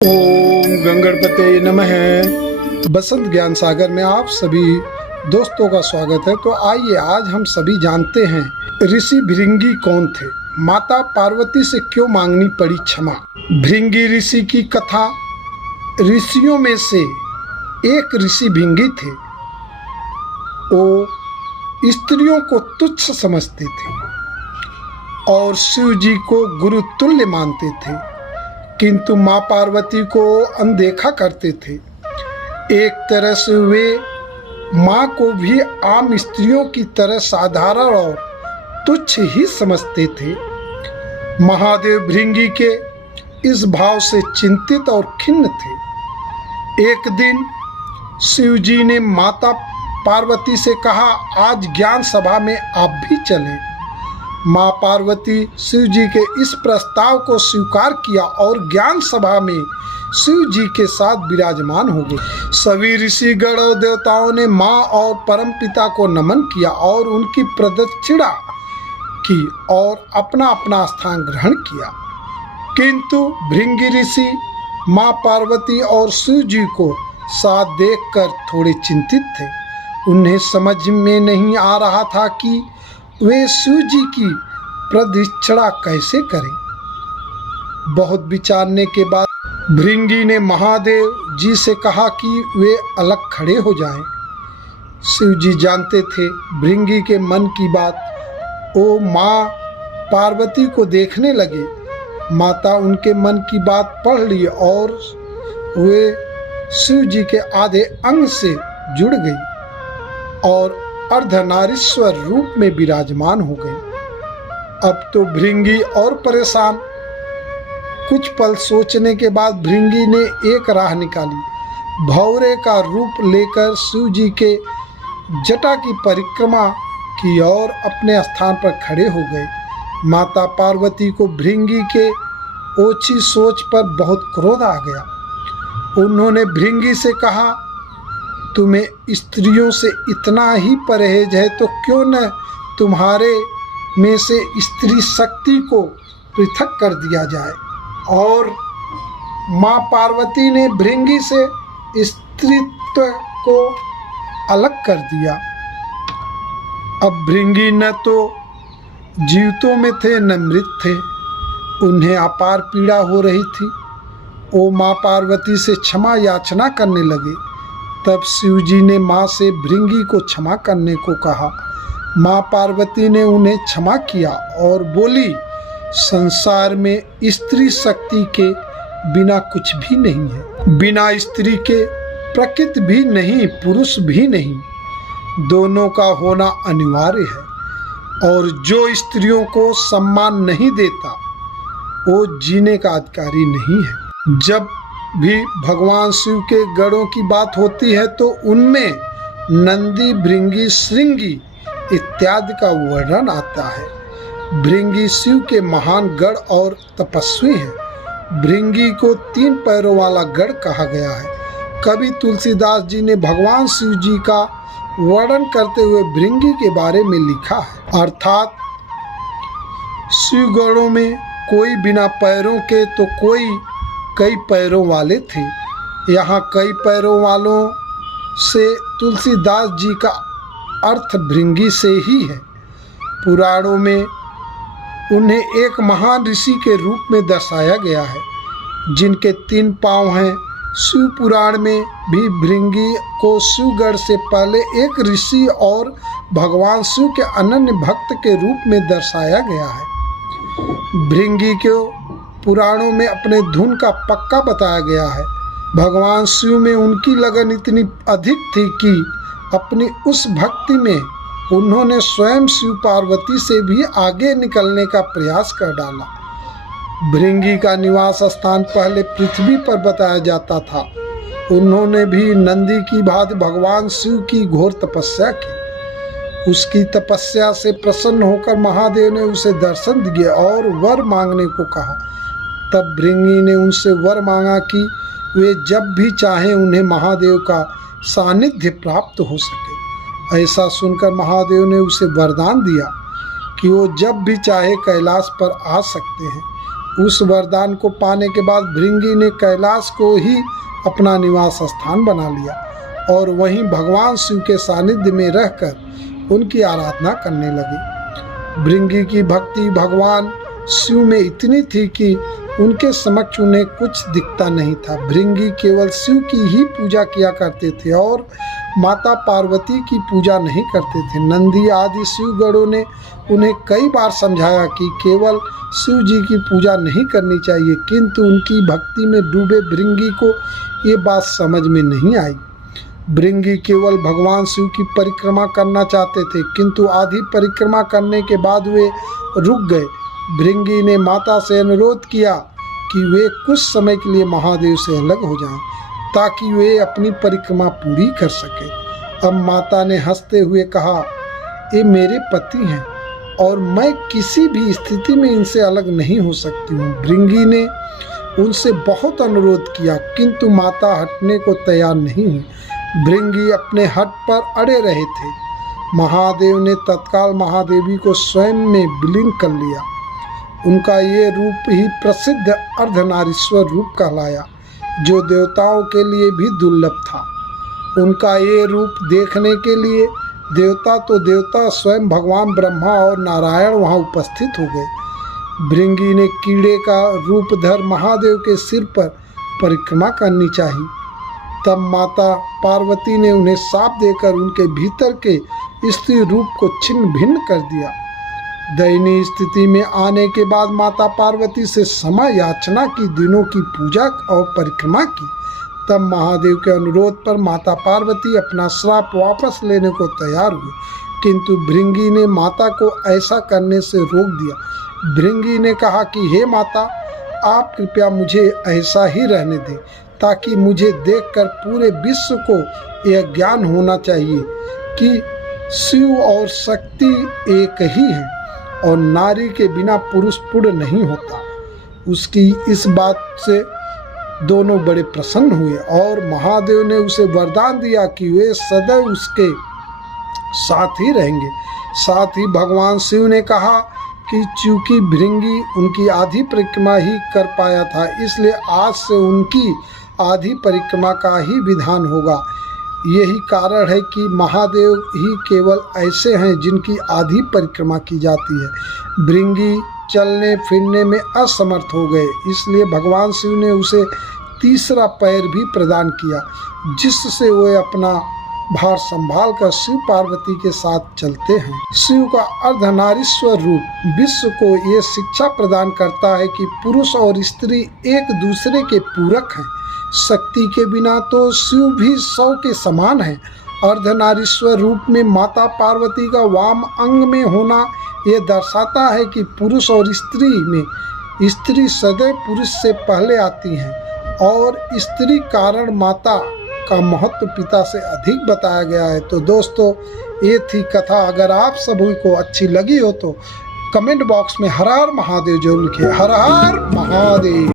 ओम गंगणपते नमः। बसंत ज्ञान सागर में आप सभी दोस्तों का स्वागत है। तो आइए आज हम सभी जानते हैं ऋषि भृंगी कौन थे, माता पार्वती से क्यों मांगनी पड़ी क्षमा। भृंगी ऋषि की कथा। ऋषियों में से एक ऋषि भृंगी थे। वो स्त्रियों को तुच्छ समझते थे और शिव जी को गुरु तुल्य मानते थे, किंतु माँ पार्वती को अनदेखा करते थे। एक तरह से वे माँ को भी आम स्त्रियों की तरह साधारण और तुच्छ ही समझते थे। महादेव भृंगी के इस भाव से चिंतित और खिन्न थे। एक दिन शिव जी ने माता पार्वती से कहा, आज ज्ञान सभा में आप भी चलें। माँ पार्वती शिव जी के इस प्रस्ताव को स्वीकार किया और ज्ञान सभा में शिव जी के साथ विराजमान हो गए। सभी ऋषिगण और देवताओं ने माँ और परमपिता को नमन किया और उनकी प्रदक्षिणा की और अपना अपना स्थान ग्रहण किया, किंतु भृंगी ऋषि माँ पार्वती और शिव जी को साथ देखकर थोड़े चिंतित थे। उन्हें समझ में नहीं आ रहा था कि वे शिव जी की प्रदक्षिणा कैसे करें। बहुत विचारने के बाद भृंगी ने महादेव जी से कहा कि वे अलग खड़े हो जाएं। शिव जी जानते थे भृंगी के मन की बात। वो माँ पार्वती को देखने लगे। माता उनके मन की बात पढ़ ली और वे शिव जी के आधे अंग से जुड़ गई और अर्धनारीश्वर रूप में विराजमान हो गई। अब तो भृंगी और परेशान। कुछ पल सोचने के बाद भृंगी ने एक राह निकाली। भौरे का रूप लेकर शिव जी के जटा की परिक्रमा की और अपने स्थान पर खड़े हो गए। माता पार्वती को भृंगी के ओछी सोच पर बहुत क्रोध आ गया। उन्होंने भृंगी से कहा, तुम्हें स्त्रियों से इतना ही परहेज है तो क्यों न तुम्हारे में से स्त्री शक्ति को पृथक कर दिया जाए। और माँ पार्वती ने भृंगी से स्त्रीत्व को अलग कर दिया। अब भृंगी न तो जीवितों में थे न मृत थे। उन्हें अपार पीड़ा हो रही थी। वो माँ पार्वती से क्षमा याचना करने लगे। तब शिव जी ने माँ से भृंगी को क्षमा करने को कहा। माँ पार्वती ने उन्हें क्षमा किया और बोली, संसार में स्त्री शक्ति के बिना कुछ भी नहीं है। बिना स्त्री के प्रकृति भी नहीं, पुरुष भी नहीं। दोनों का होना अनिवार्य है और जो स्त्रियों को सम्मान नहीं देता वो जीने का अधिकारी नहीं है। जब भी भगवान शिव के गणों की बात होती है तो उनमें नंदी, भृंगी, श्रृंगी इत्यादि का वर्णन आता है। भृंगी शिव के महान गण और तपस्वी हैं। भृंगी को 3 पैरों वाला गण कहा गया है। कवि तुलसीदास जी ने भगवान शिव जी का वर्णन करते हुए भृंगी के बारे में लिखा है, अर्थात शिव गणों में कोई बिना पैरों के तो कोई कई पैरों वाले थे। यहाँ कई पैरों वालों से तुलसीदास जी का अर्थ भृंगी से ही है। पुराणों में उन्हें एक महान ऋषि के रूप में दर्शाया गया है जिनके 3 पांव हैं। शिव पुराण में भी भृंगी को शिवगढ़ से पहले एक ऋषि और भगवान शिव के अनन्य भक्त के रूप में दर्शाया गया है। भृंगी को पुराणों में अपने धुन का पक्का बताया गया है। भगवान शिव में उनकी लगन इतनी अधिक थी कि अपनी उस भक्ति में उन्होंने स्वयं शिव पार्वती से भी आगे निकलने का प्रयास कर डाला। भृंगी का निवास स्थान पहले पृथ्वी पर बताया जाता था। उन्होंने भी नंदी की भांति भगवान शिव की घोर तपस्या की। उसकी तपस्या से प्रसन्न होकर महादेव ने उसे दर्शन दिए और वर मांगने को कहा। तब भृंगी ने उनसे वर मांगा कि वे जब भी चाहें उन्हें महादेव का सानिध्य प्राप्त हो सके। ऐसा सुनकर महादेव ने उसे वरदान दिया कि वो जब भी चाहे कैलाश पर आ सकते हैं। उस वरदान को पाने के बाद भृंगी ने कैलाश को ही अपना निवास स्थान बना लिया और वहीं भगवान शिव के सानिध्य में रहकर उनकी आराधना करने लगी। भृंगी की भक्ति भगवान शिव में इतनी थी कि उनके समक्ष उन्हें कुछ दिखता नहीं था। भृंगी केवल शिव की ही पूजा किया करते थे और माता पार्वती की पूजा नहीं करते थे। नंदी आदि शिवगणों ने उन्हें कई बार समझाया कि केवल शिव जी की पूजा नहीं करनी चाहिए, किंतु उनकी भक्ति में डूबे भृंगी को ये बात समझ में नहीं आई। भृंगी केवल भगवान शिव की परिक्रमा करना चाहते थे, किंतु आधी परिक्रमा करने के बाद वे रुक गए। भृंगी ने माता से अनुरोध किया कि वे कुछ समय के लिए महादेव से अलग हो जाएं, ताकि वे अपनी परिक्रमा पूरी कर सके। अब माता ने हंसते हुए कहा, ये मेरे पति हैं और मैं किसी भी स्थिति में इनसे अलग नहीं हो सकती हूँ। भृंगी ने उनसे बहुत अनुरोध किया, किंतु माता हटने को तैयार नहीं हुई। भृंगी अपने हट पर अड़े रहे थे। महादेव ने तत्काल महादेवी को स्वयं में विलीन कर लिया। उनका ये रूप ही प्रसिद्ध अर्धनारीश्वर रूप कहलाया, जो देवताओं के लिए भी दुर्लभ था। उनका ये रूप देखने के लिए देवता तो देवता स्वयं भगवान ब्रह्मा और नारायण वहाँ उपस्थित हो गए। भृंगी ने कीड़े का रूप धर महादेव के सिर पर परिक्रमा करनी चाहिए। तब माता पार्वती ने उन्हें शाप देकर उनके भीतर के स्त्री रूप को छिन्न भिन्न कर दिया। दयनीय स्थिति में आने के बाद माता पार्वती से क्षमा याचना की, दिनों की पूजा और परिक्रमा की। तब महादेव के अनुरोध पर माता पार्वती अपना श्राप वापस लेने को तैयार हुई, किंतु भृंगी ने माता को ऐसा करने से रोक दिया। भृंगी ने कहा कि हे माता, आप कृपया मुझे ऐसा ही रहने दें, ताकि मुझे देखकर पूरे विश्व को यह ज्ञान होना चाहिए कि शिव और शक्ति एक ही है और नारी के बिना पुरुष पूर्ण नहीं होता। उसकी इस बात से दोनों बड़े प्रसन्न हुए और महादेव ने उसे वरदान दिया कि वे सदैव उसके साथ ही रहेंगे। साथ ही भगवान शिव ने कहा कि चूंकि भृंगी उनकी आधी परिक्रमा ही कर पाया था, इसलिए आज से उनकी आधी परिक्रमा का ही विधान होगा। यही कारण है कि महादेव ही केवल ऐसे हैं जिनकी आधी परिक्रमा की जाती है। भृंगी चलने फिरने में असमर्थ हो गए, इसलिए भगवान शिव ने उसे तीसरा पैर भी प्रदान किया, जिससे वे अपना भार संभाल कर शिव पार्वती के साथ चलते हैं। शिव का अर्धनारीश्वर रूप विश्व को ये शिक्षा प्रदान करता है कि पुरुष और स्त्री एक दूसरे के पूरक हैं। शक्ति के बिना तो शिव भी 100 के समान है। अर्धनारीश्वर रूप में माता पार्वती का वाम अंग में होना ये दर्शाता है कि पुरुष और स्त्री में स्त्री सदैव पुरुष से पहले आती हैं और स्त्री कारण माता का महत्व पिता से अधिक बताया गया है। तो दोस्तों, ये थी कथा। अगर आप सभी को अच्छी लगी हो तो कमेंट बॉक्स में हर हर महादेव जरूर लिखिए। हर हर महादेव।